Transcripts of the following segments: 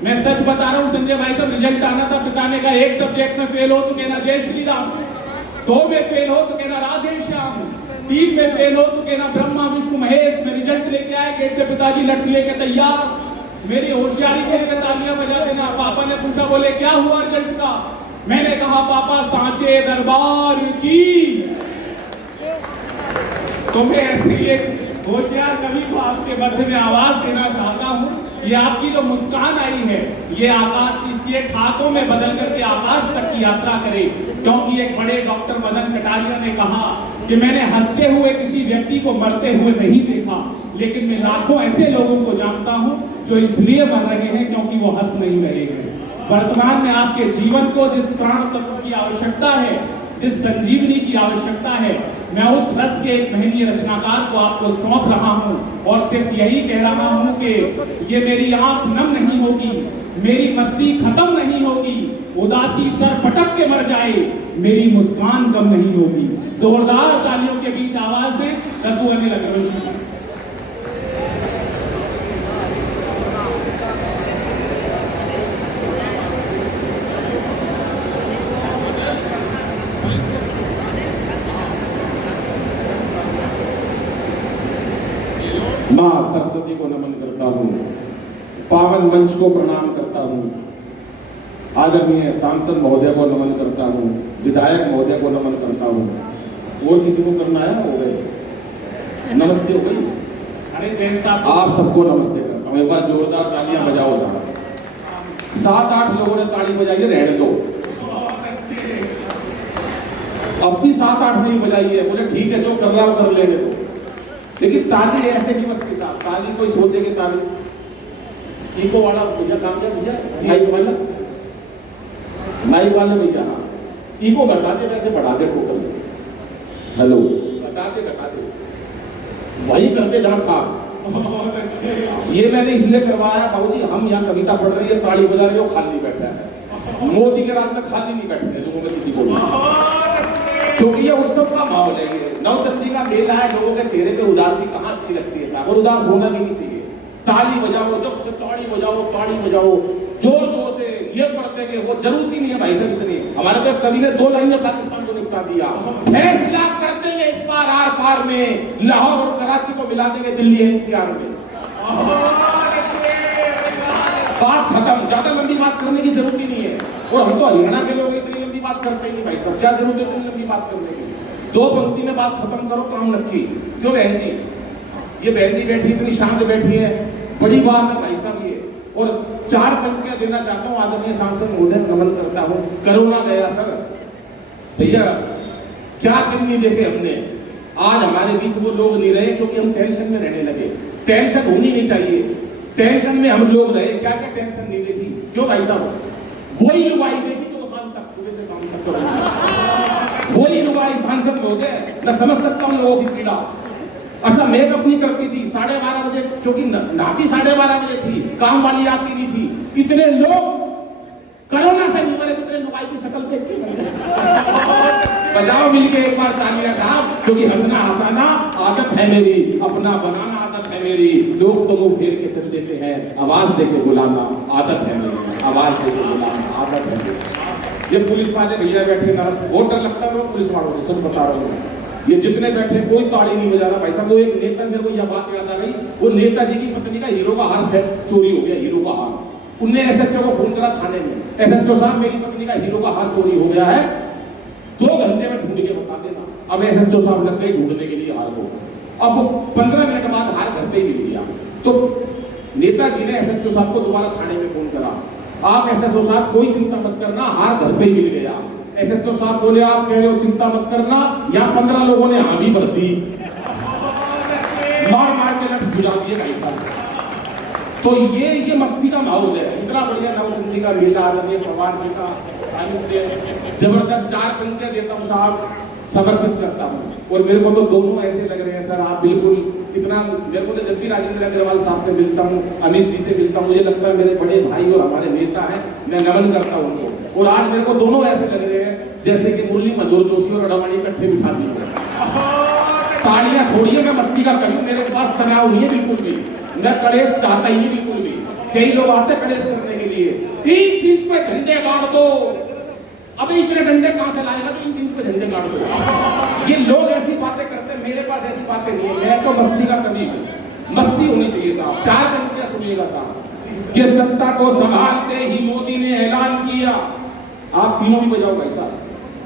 मैं सच बता रहा हूँ संजय भाई साहब, रिजल्ट आना था, पिता ने कहा एक सब्जेक्ट में फेल हो तो कहना जय श्री राम, 2 में फेल हो तो कहना राधे श्याम, 3 में फेल हो तो कहना ब्रह्मा विष्णु महेश। में रिजल्ट लेके आए, गेट पे पिताजी लट लेके तैयार, मेरी होशियारी के लिए तालियां बजा देना। पापा ने पूछा, बोले क्या हुआ रिजल्ट का? मैंने कहा पापा सांचे दरबार की। तो मैं ऐसे ही एक होशियार कवि को आपके मध्य में आवाज देना चाहता हूँ। ये आपकी जो मुस्कान आई है, ये आकाश, इसके खाकों में बदल करके आकाश तक की यात्रा करे। क्योंकि एक बड़े डॉक्टर मदन कटारिया ने कहा कि मैंने हंसते हुए किसी व्यक्ति को मरते हुए नहीं देखा, लेकिन मैं लाखों ऐसे लोगों को जानता हूं जो इसलिए मर रहे हैं क्योंकि वो हंस नहीं रहे हैं। वर्तमान में आपके जीवन को जिस प्राण तत्व की आवश्यकता है, जिस संजीवनी की आवश्यकता है, मैं उस रस के एक महनीय रचनाकार को आपको सौंप रहा हूं और सिर्फ यही कह रहा हूं कि ये मेरी आंख नम नहीं होगी, मेरी मस्ती खत्म नहीं होगी, उदासी सर पटक के मर जाए, मेरी मुस्कान कम नहीं होगी। जोरदार तालियों के बीच आवाज दें दत्तू अनिल अग्रवंशी। मां सरस्वती को नमन करता हूँ, पावन मंच को प्रणाम करता हूँ, आदरणीय सांसद महोदय को नमन करता हूँ, विधायक महोदय को नमन करता हूँ। और किसी को करना है? हो गए, नमस्ते हो गई। अरे जैन साहब, आप सबको नमस्ते करता हूँ। एक बार जोरदार तालियां बजाओ साहब। 7-8 लोगों ने ताली बजाई है, रहने दो। अब भी 7-8 नहीं बजाई है, बोले ठीक है जो कर रहा हो कर लेने दो। लेकिन ताली ऐसे नहीं बसती साहब, ताली कोई सोचे कि ताली इको वाला भैया काम क्या भैया, माइक वाला भैया, हाँ इको घटा दे, वैसे बढ़ा दे टोटल। हेलो, घटा दे वही करते जहां था। ये मैंने इसलिए करवाया बाबूजी, हम यहाँ कविता पढ़ रही है, ताली बजा रही हो, खाली बैठा है। मोदी के रात में खाली नहीं बैठने लोगों में किसी को, क्योंकि ये उत्सव का माहौल है। ये नवचंदी का मेला है, लोगों के चेहरे पे उदासी कहाँ अच्छी लगती है साहब, और उदास होना भी नहीं चाहिए। ताली बजाओ, जब से ताली बजाओ जोर जोर से। ये पढ़ते कि वो जरूरत ही नहीं है भाई साहब इतनी। हमारे तो कवि ने 2 लाइन में पाकिस्तान को निपटा दिया। फैसला कर देंगे इस बार आर पार में, लाहौर और कराची को मिला देंगे दिल्ली एनसीआर में। बात खत्म, ज्यादा लंबी बात करने की जरूरत ही नहीं है। और हम तो हरियाणा के लोग इतनी लंबी बात करते ही नहीं भाई साहब, क्या जरूरत है इतनी लंबी बात करने की? 2 पंक्ति में बात खत्म करो, काम रखी। क्यों बहन जी, ये बहन जी बैठी इतनी शांत बैठी है, बड़ी बात है भाई साहब ये। और 4 पंक्तियां देना चाहता हूँ। आदरणीय सांसद महोदय नमन करता हूँ। करुणा गया सर भैया, क्या दिन नहीं देखे हमने। आज हमारे बीच वो लोग नहीं रहे क्योंकि हम टेंशन में रहने लगे। टेंशन होनी नहीं चाहिए, टेंशन में हम लोग रहे। क्या क्या टेंशन नहीं देखी? क्यों भाई साहब, वही लुगाई देखी 2 साल तक, सुबह से शाम तक तो वही लुगाई। सांसद महोदय, मैं समझ सकता हूँ लोगों की पीड़ा। अच्छा, मेकअप नहीं करती थी 12:30 बजे, क्योंकि नाती 12:30 बजे थी, काम वाली आती नहीं थी। इतने लोग कोरोना से नहीं मरे जितने लुगाई की शक्ल देख के मरे। बजाओ मिलके एक बार तालियां साहब, क्योंकि हंसना हंसाना आदत है मेरी, अपना बनाना आदत है मेरी। लोग तो मुंह फेर के चल देते हैं, आवाज देके बुलाना आदत है मेरी, आवाज देके बुलाना आदत है मेरी। ये पुलिस वाले भैया बैठे, नमस्ते। बहुत डर लगता है लोग पुलिस वालों को, सच बता रहा हूँ। ये जितने बैठे कोई ताली नहीं बजा रहा भाई साहब। वो एक नेता, मेरे को यह बात याद आ गई, वो नेताजी की पत्नी का हीरो का हार सेट चोरी हो गया, हीरो का हार। उनने एसएचओ को फोन करा थाने में, एसएचओ साहब मेरी पत्नी का हीरो का हार चोरी हो गया है, 2 घंटे में ढूंढ के बता देना। अब एसएचओ साहब लग गए ढूंढने के लिए हार को। अब 15 मिनट बाद हार घर पे ही मिल गया। तो नेताजी ने एसएचओ साहब को दोबारा थाने में फोन करा, आप एसएचओ साहब कोई चिंता मत करना, हार घर पे ही मिल गया। एसएचओ साहब बोले आप कह रहे हो चिंता मत करना, या 15 लोगों ने हाँ भी भर दी, मार मार के लट सुला दिए भाई साहब। तो ये मस्ती का माहौल है। इतना बढ़िया नवचंदी का मेला, आदरणीय पवार जी का जबरदस्त 4 पंक्तियां देता हूँ साहब, समर्पित करता हूँ। और मेरे को तो दोनों ऐसे लग रहे हैं सर, आप बिल्कुल इतना, मेरे को तो जब भी राजेंद्र अग्रवाल साहब से मिलता हूँ, अमित जी से मिलता हूँ, मुझे लगता है मेरे बड़े भाई और हमारे नेता हैं, मैं नमन करता हूँ उनको। और आज मेरे को दोनों ऐसे लग रहे हैं जैसे कि मुरली मनोहर जोशी और अडवाणी इकट्ठे बिठा दिए। तालियां थोड़ी है, मैं मस्ती का करूँ, मेरे पास तनाव नहीं है बिल्कुल भी, मैं कलेश चाहता ही नहीं बिल्कुल भी। कई लोग आते कलेश करने के लिए, तीन चीज पे झंडे गाड़ दो। अबे इतने डंडे कहां से लाएगा, तो इन चीज पे झंडे गाड़ दो। ये लोग ऐसी बातें करते हैं, मेरे पास ऐसी बातें नहीं है। मैं तो मस्ती का कवि हूं, मस्ती होनी चाहिए साहब। चार पंक्तियां सुनिएगा साहब। कि सत्ता को संभालते ही मोदी ने ऐलान किया। आप तीनों भी बजाओ भाई साहब,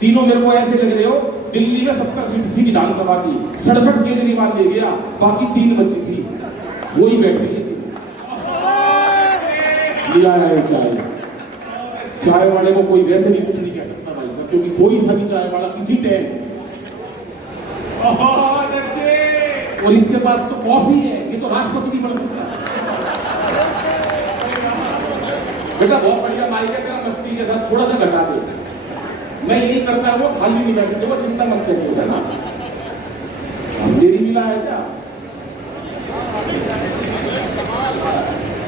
तीनों मेरे को ऐसे लग रहे हो, दिल्ली में 70 सीट थी विधानसभा की, 67 केजरीवाल ले गया, बाकी 3 बची थी, वही बैठे हैं। लिया है चाय वाले को कोई वैसे भी कुछ नहीं कह सकता भाई साहब, क्योंकि कोई सा भी चाय वाला किसी टाइम, और इसके पास तो कॉफी है, ये तो राष्ट्रपति भी बन सकता है। बेटा बहुत बढ़िया माइक है, तेरा मस्ती के साथ थोड़ा सा घटा दे। मैं यही करता हूँ, खाली नहीं बैठते, वो चिंता मत करिए, है ना। मेरी मिला है क्या?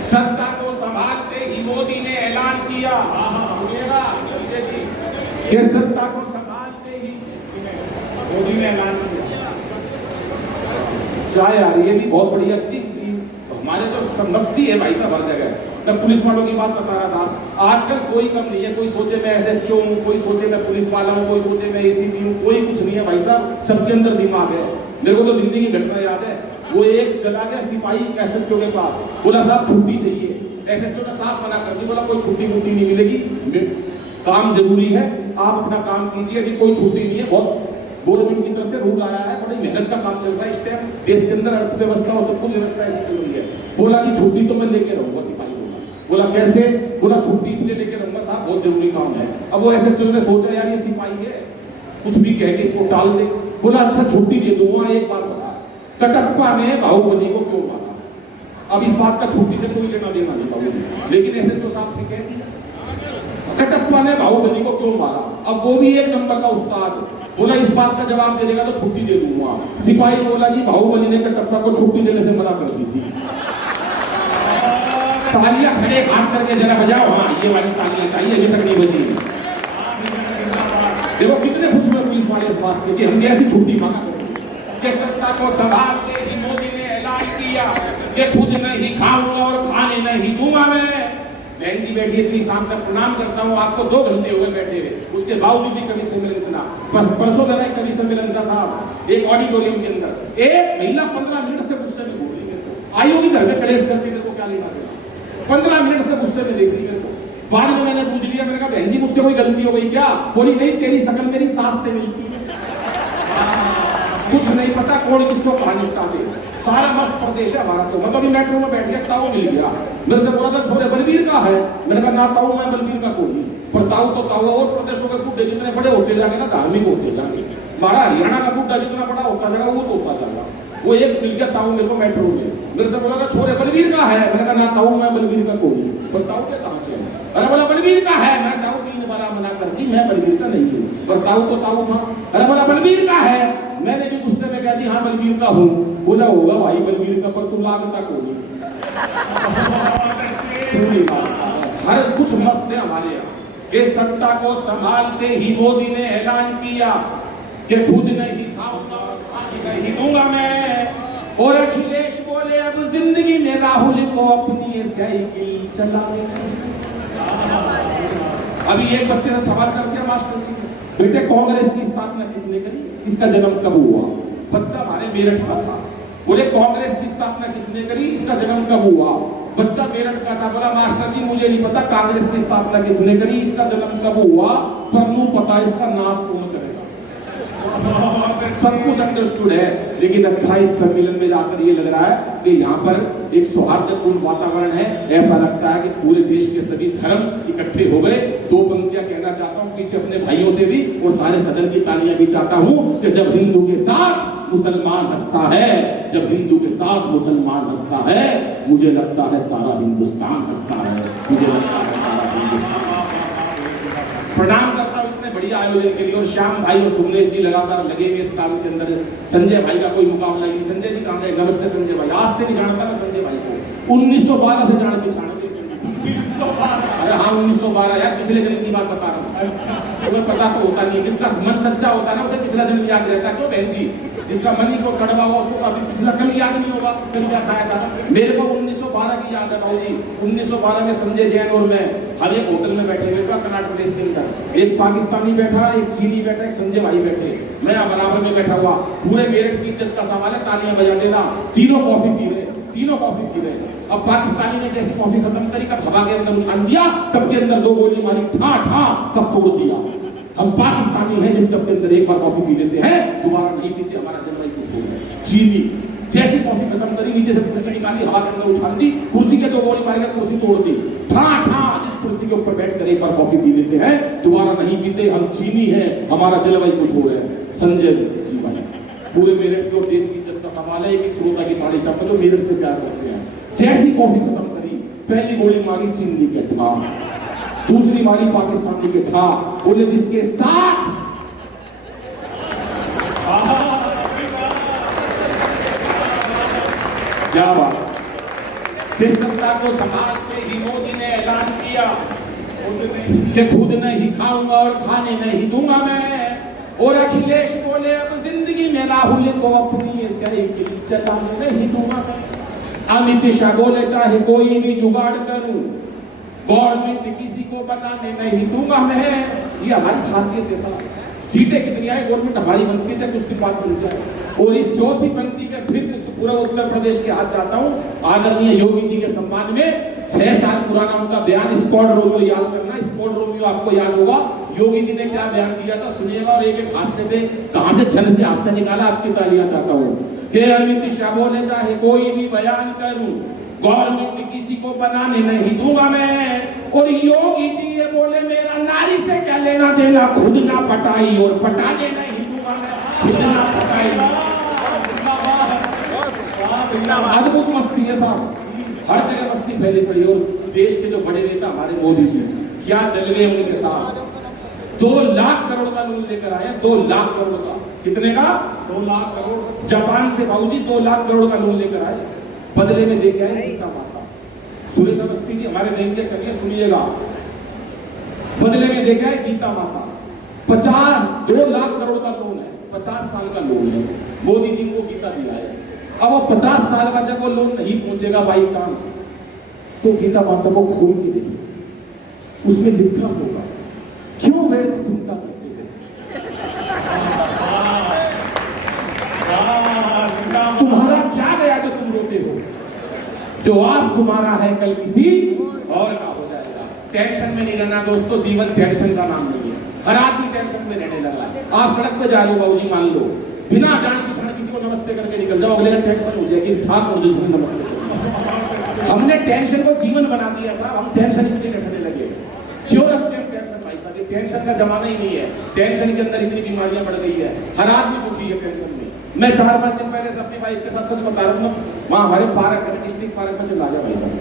सत्ता को संभालते ही मोदी ने ऐलान किया, कि सत्ता को संभालते ही मोदी ने ऐलान किया। चाय आ रही है भी बहुत बढ़िया थी। हमारे तो मस्ती है भाई साहब हर जगह। मैं पुलिस वालों की बात बता रहा था, आजकल कोई कम नहीं है। कोई सोचे मैं एसएचओ हूँ, कोई सोचे मैं पुलिस वाला हूँ, कोई सोचे मैं एसीपी हूँ, कोई कुछ नहीं है भाई साहब। सबके अंदर दिमाग है। मेरे को तो दिल्ली की घटना याद है, वो एक चला गया सिपाही एसएचओ के पास, बोला साहब छुट्टी चाहिए। एसएचओ ने साफ मना कर दी, बोला कोई छुट्टी नहीं मिलेगी, काम जरूरी है, आप अपना काम कीजिए, अभी कोई छुट्टी नहीं है। बहुत गवर्नमेंट की तरफ से रूल आया है, बड़ी मेहनत का काम चल रहा है इस टाइम, देश के अंदर अर्थव्यवस्था और सब कुछ व्यवस्था ऐसी चल रही है। बोला जी छुट्टी तो मैं लेके रहूंगा। सिपाही बोला कैसे? बोला छुट्टी इसलिए लेके रहूंगा साहब, बहुत जरूरी काम है। अब वो एसएचओ ने सोचा यार ये सिपाही है, कुछ भी कह के इसको टाल दे। बोला अच्छा छुट्टी दे दूंगा, एक बात बता, कटप्पा ने बाहुबली को क्यों मारा? अब इस बात का छुट्टी से कोई लेना देना नहीं बाहुबली, लेकिन एसएचओ साहब ने कह दिया कटप्पा ने बाहुबली को क्यों मारा। अब वो भी एक नंबर का उस्ताद, बोला इस बात का जवाब दे देगा तो छुट्टी दे दूंगा। सिपाही बोला जी बाहुबली ने कटप्पा को छुट्टी देने से मना कर दी थी। तालियां खड़े हाथ करके जरा बजाओ, हाँ ये वाली तालियां चाहिए, अभी तक नहीं बजी। देखो कितने खुश हुए पुलिस वाले इस बात से कि हमने ऐसी छुट्टी मांगा कि सत्ता को संभालते ही मोदी ने ऐलान किया कि खुद नहीं खाऊंगा और खाने नहीं दूंगा मैं। बहन जी बैठी इतनी शाम तक प्रणाम करता हूँ, आपको 2 घंटे हो गए बैठे हुए, उसके बावजूद भी कवि सम्मेलन चला। परसों मेरा एक कवि सम्मेलन था साहब, एक ऑडिटोरियम के अंदर एक महिला 15 मिनट से गुस्से में बोल रही है, आई होगी घर में कलेश करती, मेरे को क्या लेना देना। 15 मिनट से गुस्से में देख रही मेरे को। बाद में मैंने पूछ लिया, मैंने कहा बहन जी मुझसे कोई गलती हो गई क्या? बोली नहीं, तेरी शकल मेरी सास से मिलती है। कुछ नहीं पता कौन किसको कहां निपटा दे, सारा मस्त प्रदेश है हमारा। तो मैं तो अभी मेट्रो में बैठ गया, ताऊ मिल गया, मेरे से बोला था छोरे बलबीर का है, मैंने कहा ना ताऊ मैं बलबीर का कोई नहीं, पर ताऊ तो ताऊ है। और प्रदेशों के बुड्ढे जितने बड़े होते जाएंगे ना, धार्मिक होते जाएंगे। हमारा हरियाणा का बुड्ढा जितना बड़ा होता जाएगा वो तो होता जाएगा। वो एक मिल गया ताऊ मेरे को मेट्रो में, मेरे से बोला था छोरे बलबीर का है, मैंने कहा ना ताऊ मैं बलबीर का कोई नहीं, पर ताऊ के कहां से? अरे बोला बलबीर का है, मैं ताऊ 3 बार मना कर दी, मैं बलबीर का नहीं हूँ, पर ताऊ तो ताऊ था। अरे बोला बलबीर का है, मैंने भी गुस्से में कह दी हाँ बलबीर का हूँ। बोला होगा भाई बलबीर का, पर तू लागता को नहीं। हर कुछ मस्त है हमारे यहाँ। इस सत्ता को संभालते ही मोदी ने ऐलान किया कि खुद नहीं खाऊंगा और खाने नहीं दूंगा मैं। और अखिलेश बोले अब जिंदगी में राहुल को अपनी साइकिल चलाने। अभी एक बच्चे से सवाल कर दिया मास्टर ने, बेटे कांग्रेस की स्थापना किसने करी, इसका जन्म कब हुआ? बच्चा हमारे मेरठ का था। बोले कांग्रेस की स्थापना किसने करी, इसका जन्म कब हुआ? बच्चा मेरठ का था। बोला मास्टर जी मुझे नहीं पता कांग्रेस की स्थापना किसने करी, इसका जन्म कब हुआ, पर मुंह पता इसका नाश कौन करेगा। सब कुछ अंडरस्टूड है, लेकिन अच्छा इस सम्मेलन में जाकर ये लग रहा है कि यहाँ पर एक सौहार्दपूर्ण वातावरण है। ऐसा लगता है कि पूरे देश के सभी धर्म इकट्ठे हो गए। 2 पंक्तियां कहना चाहता हूँ पीछे अपने भाइयों से भी, और सारे सदन की तालियां भी चाहता हूँ कि जब हिंदू के साथ मुसलमान हंसता है, जब हिंदू के साथ मुसलमान हंसता है, मुझे लगता है सारा हिंदुस्तान हंसता है, मुझे लगता है सारा हिंदुस्तान। प्रणाम करता हूँ इतने बढ़िया आयोजन के लिए। और श्याम भाई और सुमलेश जी लगातार लगे हुए इस काम के अंदर। संजय भाई का कोई मुकाबला नहीं। संजय जी कहाँ गए? नमस्ते संजय भाई। आज से नहीं जानता मैं संजय भाई को, 1912 से जान पहचान। अरे हाँ 1912 यार, पिछले जन्म की बात बता रहा हूँ। तुम्हें पता तो होता नहीं, जिसका मन सच्चा होता है ना उसे पिछला जन्म याद रहता है। क्यों बहन जी? जिसका मनी को कड़वा हुआ उसको अभी पिछला कल याद नहीं होगा कल क्या खाया था। मेरे को 1912 की याद है भाऊ जी। 1912 में संजय जैन और मैं हम एक होटल में बैठे हुए थे कर्नाटक प्रदेश के अंदर। एक पाकिस्तानी बैठा, एक चीनी बैठा, एक संजय भाई बैठे, मैं बराबर में बैठा हुआ। पूरे मेरठ की इज्जत का सवाल है, तालियां बजा देना। तीनों कॉफी पी रहे, तीनों कॉफी पी रहे। अब पाकिस्तानी ने जैसे कॉफी खत्म करी तब हवा के अंदर उछाल दिया, तब के अंदर 2 गोली मारी, ठा ठा, तब तोड़ दिया। हम पाकिस्तानी हैं जिस कप के अंदर एक बार कॉफी पी लेते हैं, दोबारा नहीं पीते, हमारा जलवा कुछ हो गया। चीनी जैसे कॉफी खत्म करी, नीचे से कुर्सी निकाली, हवा के अंदर उछाल दी, कुर्सी के 2 गोली मार के कुर्सी तोड़ दी। ठा ठा, जिस कुर्सी के ऊपर बैठ कर एक बार कॉफी पी लेते हैं, दोबारा नहीं पीते, हम चीनी हैं, हमारा जलवा कुछ हो गया। संजय जी भाई, पूरे मेरठ के और देश की इज्जत का सवाल है। एक श्रोता की ताली चापो जो मेरठ से प्यार करते हैं। जैसी कॉफी खत्म करी, पहली गोली मारी चीनी के ठा, दूसरी मारी पाकिस्तानी के ठा, बोले जिसके साथ क्या बात। किस सरकार को संभालते ही मोदी ने ऐलान किया कि खुद नहीं खाऊंगा और खाने नहीं दूंगा मैं। और अखिलेश बोले अब जिंदगी में राहुल को अपनी साइकिल चलाने नहीं दूंगा मैं। अमित शाह बोले चाहे कोई भी जुगाड़ करूं, गवर्नमेंट किसी को बनाने नहीं दूंगा मैं। ये हमारी खासियत है साहब। सीटें कितनी आए गवर्नमेंट हमारी बनती है, चाहे कुछ दिन बाद बन जाए। और इस चौथी पंक्ति पे फिर पूरा उत्तर प्रदेश के हाथ चाहता हूँ, आदरणीय योगी जी के सम्मान में 6 साल पुराना उनका बयान स्क्वाड रोमियो याद करना। स्क्वाड रोमियो आपको याद होगा, योगी जी ने क्या बयान दिया था सुनिएगा। और एक एक हादसे पे कहां से छल से हादसा निकाला, आपकी तालियां चाहता हूँ। कि अमित शाह बोले चाहे कोई भी बयान करूं, गवर्नमेंट किसी को बनाने नहीं दूंगा मैं। और योगी जी ये बोले मेरा नारी से क्या लेना देना, खुद ना पटाई और पटाने नहीं दूंगा मैं, खुद ना पटाई। अद्भुत मस्ती है साहब, हर जगह मस्ती फैली पड़ी। और देश के जो बड़े नेता हमारे मोदी जी, क्या चल रहे हैं उनके साथ। 2 लाख करोड़ का लोन लेकर आए, 2 लाख करोड़ का। कितने का? 2 लाख करोड़। जापान से बाबूजी 2 लाख करोड़ का लोन लेकर आए, बदले में देके आए गीता माता। सुरेश अवस्थी जी हमारे बैंक के करिए, सुनिएगा, बदले में देके आए गीता माता। 2 लाख करोड़ का लोन है, 50 साल का लोन है, मोदी जी को गीता दिया है। अब वो 50 साल का जब वो लोन नहीं पहुंचेगा बाई चांस, तो गीता माता को खोल के देखिए, उसमें लिखा होगा क्यों व्यर्थ चिंता करते हैं, तुम्हारा क्या गया जो तुम रोते हो, जो आज तुम्हारा है कल किसी और का हो जाएगा। टेंशन में नहीं रहना दोस्तों, जीवन टेंशन का नाम नहीं है। हर आदमी टेंशन में रहने लगा। आप सड़क पे जा रहे हो बाबूजी, मान लो बिना जान पहचान किसी को नमस्ते करके निकल जाओ, अगले का टेंशन हो जाएगी, ठाक और जिसमें नमस्ते करो। हमने टेंशन को जीवन बना दिया साहब। हम टेंशन इतने रखने लगे, क्यों रखते हैं टेंशन भाई साहब? ये टेंशन का जमाना ही नहीं है। टेंशन के अंदर इतनी बीमारियां बढ़ गई है, हर आदमी दुखी है टेंशन में। मैं 4-5 दिन पहले से अपनी वाइफ के साथ सच बता रहा हूँ, वहाँ हमारे पार्क है, डिस्ट्रिक्ट पार्क में चला गया भाई साहब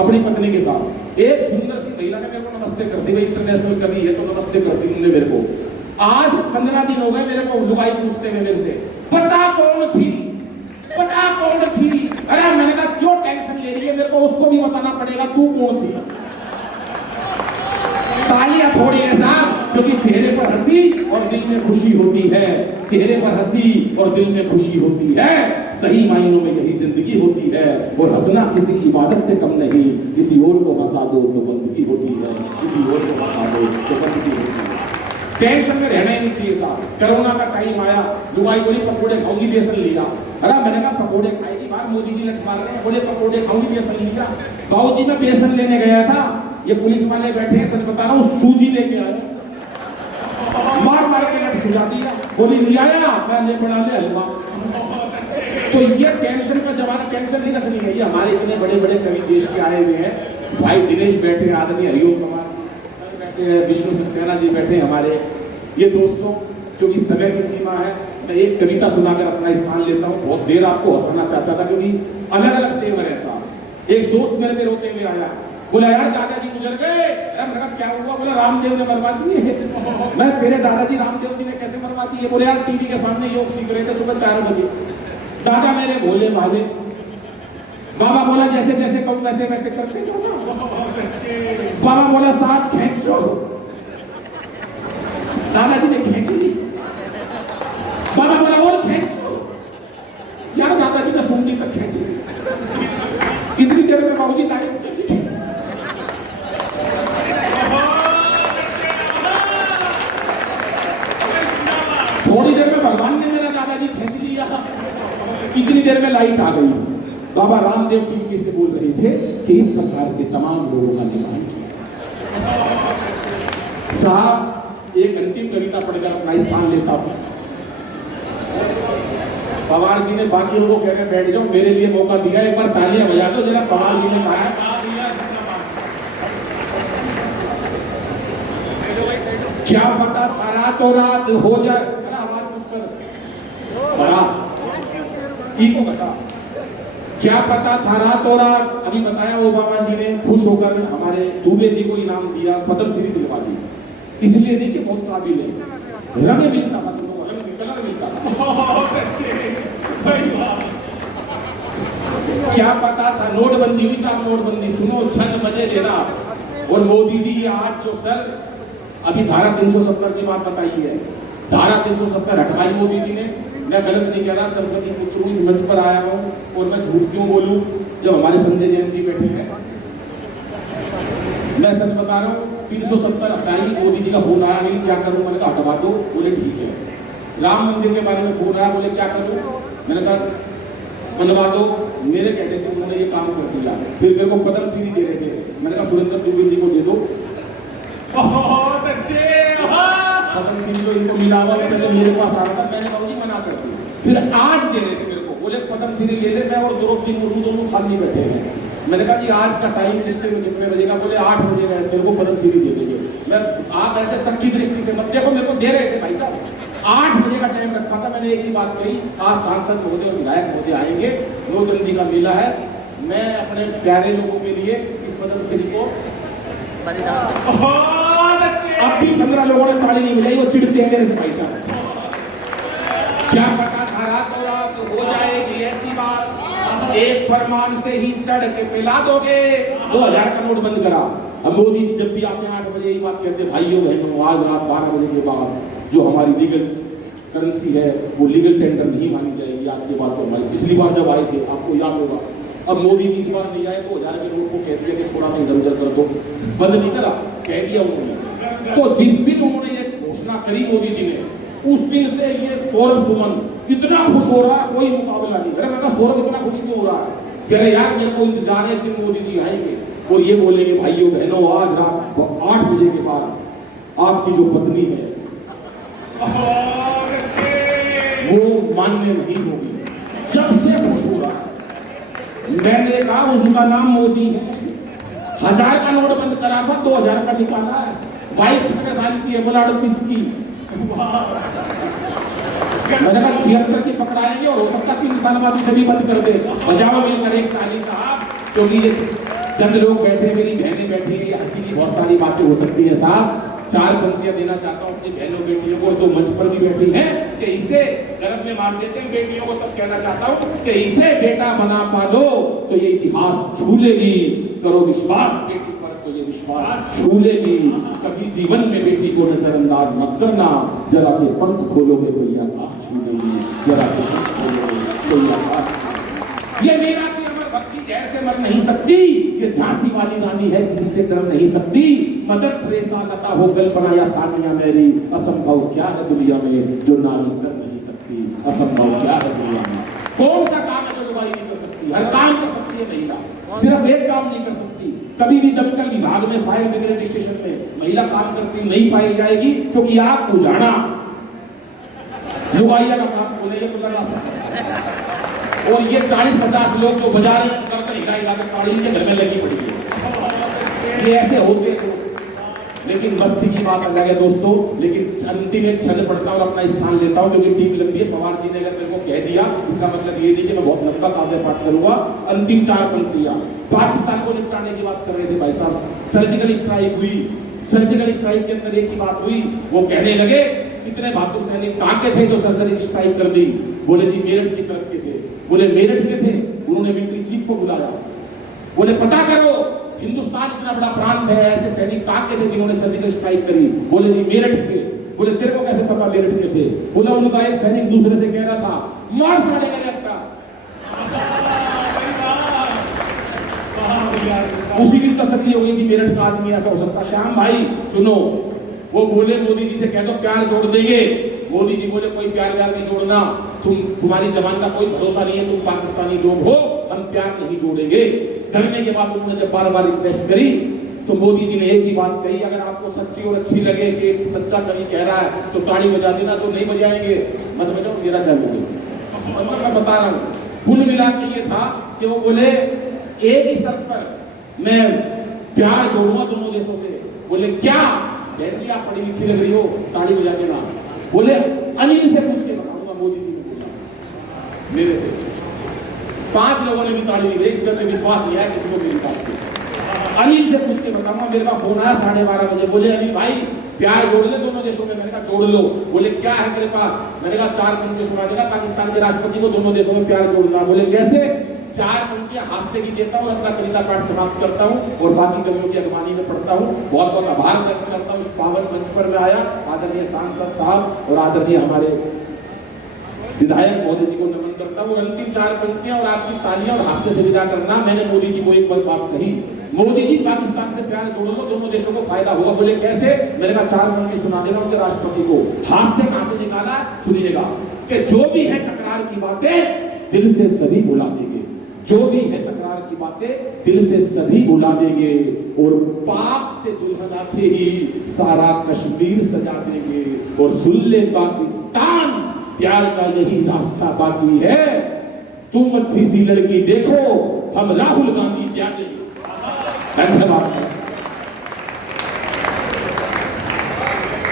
अपनी पत्नी के साथ। एक सुंदर सी महिला ने मेरे को नमस्ते कर दी, भाई इंटरनेशनल कभी है तो नमस्ते कर दी उन्होंने मेरे को। आज 15 दिन हो गए मेरे को लुगाई पूछते हुए मेरे से, पता कौन थी, पता कौन थी। अरे मैंने कहा क्यों टेंशन ले रही है, मेरे को उसको भी बताना पड़ेगा तू कौन थी। तालियां थोड़ी है साहब, क्योंकि चेहरे पर हंसी और दिल में खुशी होती है, चेहरे पर हंसी और दिल में खुशी होती है। सही मायनों में यही जिंदगी होती है। और हंसना किसी इबादत से कम नहीं, किसी और को हंसा दो तो बंदगी होती है, किसी और को हंसा दो तो बंदगी होती है। टेंशन में रहना ही नहीं चाहिए साहब। कोरोना का टाइम आया, लुगाई बोली पकौड़े खाऊंगी, बेसन लिया। अरे मैंने कहा पकौड़े खाएगी, बाहर मोदी जी लट मार रहे हैं, बोले पकौड़े खाऊंगी, बेसन लिया। बाबूजी मैं बेसन लेने गया था, ये पुलिस वाले बैठे हैं, सच बता रहा हूँ, सूजी लेके आए, मार मार के लट सुला दिया। बोली ले आया, मैं ले बना ले हलवा। तो ये टेंशन का जमाना, टेंशन नहीं रखनी है। ये हमारे इतने बड़े बड़े कवि देश के आए हुए हैं, भाई दिनेश बैठे, आदमी हरिओम कुमार बैठे, विष्णु सक्सेना जी बैठे हमारे। ये दोस्तों क्योंकि समय की सीमा है, मैं एक कविता सुनाकर अपना स्थान लेता हूँ। बहुत देर आपको हंसाना चाहता था क्योंकि अलग अलग तेवर है साहब। एक दोस्त मेरे पे रोते हुए आया, बोला यार दादाजी गुजर गए। मैंने क्या हुआ? बोला रामदेव ने मरवा दिए। मैं तेरे दादाजी रामदेव जी ने कैसे मरवा दिए? बोले यार टीवी के सामने योग सीख रहे थे सुबह 4 बजे। दादा मेरे भोले भाले। बाबा बोला जैसे जैसे कहूं वैसे वैसे करते जाओ ना। बाबा बोला सांस खींचो, दादाजी ने खींची। बाबा बोला और खींचो, में लाइट आ गई। बाबा रामदेव टीवी से बोल रहे थे कि इस प्रकार से तमाम लोगों का निर्माण किया। साहब एक अंतिम कविता पढ़कर अपना स्थान लेता हूं। पवार जी ने बाकी लोगों को कह रहे बैठ जाओ, मेरे लिए मौका दिया, एक बार तालियां बजा दो जरा। पवार जी ने कहा क्या पता था रातों रात हो जाए, आवाज कुछ कर बड़ा को बता, क्या पता था रातों रात। अभी बताया ओबामा जी ने खुश होकर हमारे दुबे जी को इनाम दिया, पद्म श्री दिलवा दी। इसलिए नहीं कि बहुत काबिल है, रंग मिलता था, तुमको रंग कलर मिलता था। क्या पता था नोटबंदी हुई साहब, नोटबंदी सुनो छंद मजे लेना। और मोदी जी आज जो सर अभी धारा 370 की बात बताई है, धारा 370 हटवाई मोदी जी ने। मैं गलत नहीं कह रहा, सरस्वती पुत्र इस मंच पर आया हूं और मैं झूठ क्यों बोलूं जब हमारे संजय जैन जी बैठे हैं। मैं सच बता रहा हूं, 370 हटाई। मोदी जी का फोन आया, नहीं क्या करूं, मैंने कहा हटवा दो, बोले ठीक है। राम मंदिर के बारे में फोन आया, बोले क्या करूं, मैंने कहा बनवा दो। मेरे कहने से उन्होंने ये काम कर दिया। फिर मेरे को पद्म श्री दे रहे थे, मैंने कहा सुरेंद्र दुबे जी को दे दो। बहुत अच्छे पद्म श्री जो इनको मिला हुआ पहले मेरे पास आ रहा था, मैंने बाबूजी मना कर दी। फिर आज दे रहे थे मेरे को, बोले पद्म श्री ले ले। मैं और द्रौपदी मुर्मू दोनों खाली बैठे हैं। मैंने कहा जी आज का टाइम कितने बजे का, बोले 8 बजे का, तेरे को पद्म श्री दे देंगे। मैं आप ऐसे सच्ची दृष्टि से मत देखो, मेरे को दे रहे थे भाई साहब। 8 बजे का टाइम रखा था। मैंने एक ही बात कही, आज सांसद महोदय और विधायक महोदय आएंगे, नौचंदी का मेला है, मैं अपने प्यारे लोगों के लिए इस पद्म श्री को अब भी 15 लोगों ने ताली नहीं मिलाई, वो चिढ़ते हैं मेरे से भाई साहब। क्या पता था रातों रात हो जाएगी ऐसी बात, एक फरमान से ही सड़क पे ला दोगे। 2000 का नोट बंद करा। अब मोदी जी जब भी आते हैं 8 बजे यही बात कहते हैं, भाइयों बहनों आज रात 12 बजे के बाद जो हमारी लीगल करेंसी है वो लीगल टेंडर नहीं मानी जाएगी। आज के बाद तो हमारी पिछली बार जब आए थे आपको याद होगा, अब मोदी जी इस बार नहीं आए, 2000 के नोट को कह दिया कि थोड़ा सा इधर उधर कर दो, बंद नहीं करा, कह दिया उन्होंने। तो जिस दिन उन्होंने ये घोषणा करी मोदी जी ने, उस दिन से ये सौरभ सुमन इतना खुश हो रहा है, कोई मुकाबला नहीं। अरे मैं कहा सौरभ इतना खुश क्यों हो रहा है, कह रहे यार मेरे को इंतजार है, एक दिन मोदी जी आएंगे और ये बोलेंगे भाइयों बहनों आज रात 8 बजे के बाद आपकी जो पत्नी है वो मान्य नहीं होगी। जब से खुश हो रहा है। मैंने कहा उनका नाम मोदी है। 1000 का नोट बंद करा था, 2000 का निकाला है। वाइफ कितने साल की है, बोला 38 की। मैंने कहा 76 की पकड़ाएंगे और हो सकता 3 साल बाद उसे भी बंद कर दे। बजाओ मिलकर एक ताली साहब, क्योंकि ये चंद लोग बैठे, मेरी बहनें बैठी हैं, हंसी की बहुत सारी बातें हो सकती है साहब। 4 पंक्तियां देना चाहता हूं अपनी बहनों बेटियों को, तो मंच पर भी बैठी हैं कि इसे गर्भ में मार देते हैं बेटियों को, तब कहना चाहता हूं कि इसे बेटा बना पालो तो ये इतिहास छू लेगी। करो विश्वास बेटी पर तो ये विश्वास छू लेगी। कभी जीवन में बेटी को नजरअंदाज मत करना, जरा से पंख खोलोगे तो ये आकाश छू लेगी, जरा से पंख खोलोगे तो ये आकाश। ये मेरा की अमर भक्ति जहर से मर नहीं सकती, ये झांसी वाली रानी है किसी से डर नहीं सकती। मदर टेरेसा लता हो कल्पना या सानिया मेरी, असंभव क्या है दुनिया में जो नारी कर नहीं सकती। असंभव क्या है दुनिया में, कौन सा काम है जो लुगाई नहीं कर सकती, हर काम कर सकती है महिला, सिर्फ एक काम नहीं कर सकती। कभी भी दमकल विभाग में, फायर ब्रिगेड स्टेशन में महिला काम करती नहीं पाई जाएगी, क्योंकि आग बुझाना लुगाइया का काम को नहीं तो लगा सकता। और ये 40-50 लोग जो बजा रहे हैं करकर हिला कर ताड़ी के घर में लगी पड़ी है, ये ऐसे होते हैं। लेकिन मस्ती की बात अलग है दोस्तों। लेकिन अंतिम एक छंद पढ़ता हूँ, अपना स्थान लेता हूँ क्योंकि टीम लंबी है। पवार जी ने अगर मेरे को कह दिया, इसका मतलब ये नहीं कि मैं बहुत लंबा काव्य पाठ करूंगा। अंतिम 4 पंक्तियां पाकिस्तान को निपटाने की बात कर रहे थे भाई साहब। सर्जिकल स्ट्राइक हुई, सर्जिकल स्ट्राइक के अंदर एक ही बात हुई, वो कहने लगे इतने बहादुर सैनिक कहाँ के थे जो सर्जिकल स्ट्राइक कर दी। बोले जी मेरठ की तरफ के थे। बोले मेरठ के थे, उन्होंने मिलिट्री चीफ को बुलाया, बोले पता करो हिंदुस्तान इतना बड़ा प्रांत है, ऐसे सैनिक कहाँ के थे जिन्होंने सर्जिकल स्ट्राइक करी। बोले जी मेरठ के। बोले तेरे को कैसे पता मेरठ के थे। बोला उनका एक सैनिक दूसरे से कह रहा था मार साड़े का रैप्टा। उसी दिन तसल्ली हो गई थी मेरठ का आदमी ऐसा हो सकता। श्याम भाई सुनो, वो बोले मोदी जी से कह दो प्यार जोड़ देंगे, मोदी जी बोले कोई प्यार व्यार नहीं जोड़ना, तुम्हारी जबान का कोई भरोसा नहीं है, तुम पाकिस्तानी लोग हो, हम प्यार नहीं जोड़ेंगे। डरने के बाद उन्होंने जब बार बार रिक्वेस्ट करी तो मोदी जी ने एक ही बात कही, अगर आपको सच्ची और अच्छी लगे कि सच्चा कवि कह रहा है तो ताड़ी बजा देना, जो नहीं बजाएंगे मत बजाओ, मेरा क्या लोगे। मतलब मैं बता रहा हूँ, कुल मिला के ये था कि वो बोले एक ही शर्त पर मैं प्यार जोड़ूंगा दोनों देशों से। बोले क्या? बहन जी आप पढ़ी लिखी लग रही हो, ताड़ी बजा देना। बोले अनिल से पूछ के बताऊंगा, मोदी जी ने बोला मेरे से। 5 लोगों ने भी ताड़ी नहीं दी, इस पर विश्वास नहीं आया किसी को मेरी बात पे। अनिल से पूछ के बताऊंगा। मेरे पास फोन आया 12:30 बजे, बोले अनिल भाई प्यार जोड़ ले दोनों देशों में। मैंने कहा जोड़ लो। बोले क्या है तेरे पास? मैंने कहा 4 पंक्ति सुना देना पाकिस्तान के राष्ट्रपति को दोनों देशों में प्यार जोड़ना। बोले कैसे? 4 पंक्तियां हास्य की देता हूँ, अपना कविता पाठ समाप्त करता हूँ और बाकी कवियों की अगवानी में पढ़ता हूँ। बहुत बहुत आभार व्यक्त करता हूँ इस पावन मंच पर मैं आया। आदरणीय सांसद साहब और आदरणीय हमारे विधायक मोदी जी को नमन करता हूँ। और अंतिम 4 पंक्तियां और आपकी तालियां और हास्य से विदा करना। मैंने मोदी जी को एक बात कही, मोदी जी पाकिस्तान से प्यार जोड़ लो, दोनों देशों को फायदा होगा। बोले कैसे? मैंने कहा 4 पंक्ति सुना देना उनके राष्ट्रपति को। हास्य कहां से निकाला? सुनिएगा कि जो भी है तकरार की बातें दिल से सभी भुला देंगे, जो भी है तकरार की बातें दिल से सभी भुला देंगे, और पाक से दुल्हन आते ही सारा कश्मीर सजा देंगे। और सुन ले पाकिस्तान, प्यार का यही रास्ता बाकी है। तुम अच्छी सी लड़की देखो, हम राहुल गांधी प्यार देंगे। धन्यवाद।